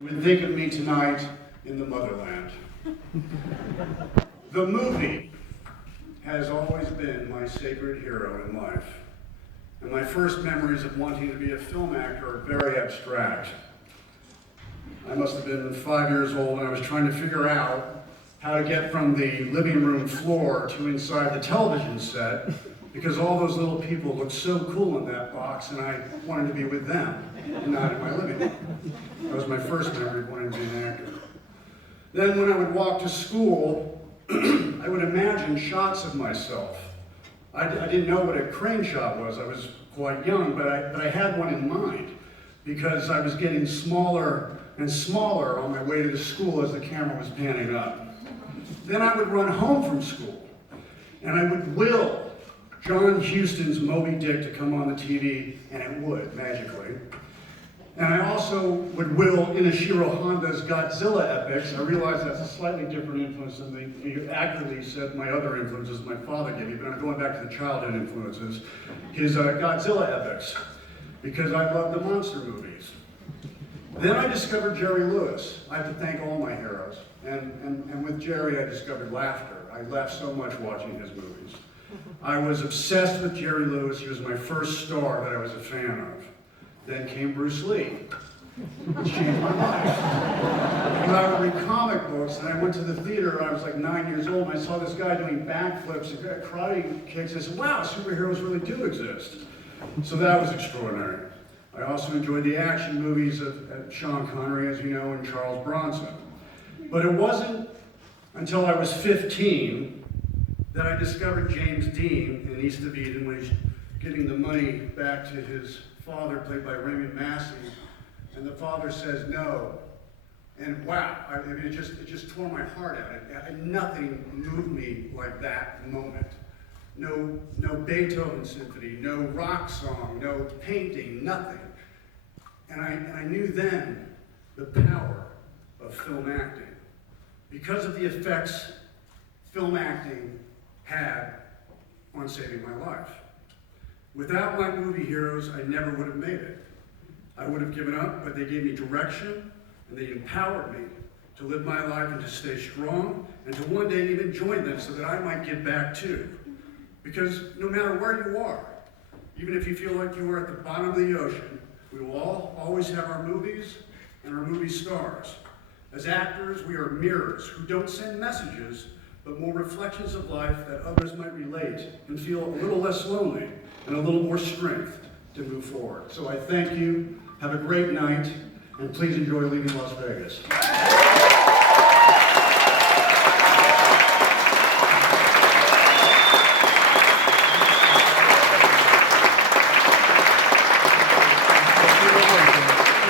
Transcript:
would think of me tonight in the motherland. The movie has always been my sacred hero in life. And my first memories of wanting to be a film actor are very abstract. I must have been 5 years old and I was trying to figure out how to get from the living room floor to inside the television set because all those little people looked so cool in that box and I wanted to be with them and not in my living room. That was my first memory of wanting to be an actor. Then when I would walk to school, I would imagine shots of myself. I didn't know what a crane shot was. I was quite young, but I had one in mind because I was getting smaller and smaller on my way to the school as the camera was panning up. Then I would run home from school, and I would will John Huston's Moby Dick to come on the TV, and it would, magically. And I also would will Inashiro Honda's Godzilla epics. I realize that's a slightly different influence than he accurately said my other influences my father gave me, but I'm going back to the childhood influences. His Godzilla epics, because I love the monster movies. Then I discovered Jerry Lewis. I have to thank all my heroes. And with Jerry, I discovered laughter. I laughed so much watching his movies. I was obsessed with Jerry Lewis. He was my first star that I was a fan of. Then came Bruce Lee, which changed my life. And I would read comic books, and I went to the theater, I was like 9 years old, and I saw this guy doing backflips and karate kicks. I said, wow, superheroes really do exist. So that was extraordinary. I also enjoyed the action movies of Sean Connery, as you know, and Charles Bronson. But it wasn't until I was 15 that I discovered James Dean in East of Eden when he's getting the money back to his father, played by Raymond Massey, and the father says no. And wow, I mean, it just tore my heart out. Nothing moved me like that moment. No Beethoven symphony, no rock song, no painting, nothing. And I knew then the power of film acting. Because of the effects film acting had on saving my life. Without my movie heroes, I never would have made it. I would have given up, but they gave me direction, and they empowered me to live my life and to stay strong, and to one day even join them so that I might give back too. Because no matter where you are, even if you feel like you are at the bottom of the ocean, we will all always have our movies and our movie stars. As actors, we are mirrors who don't send messages, but more reflections of life that others might relate and feel a little less lonely and a little more strength to move forward. So I thank you, have a great night, and please enjoy leaving Las Vegas.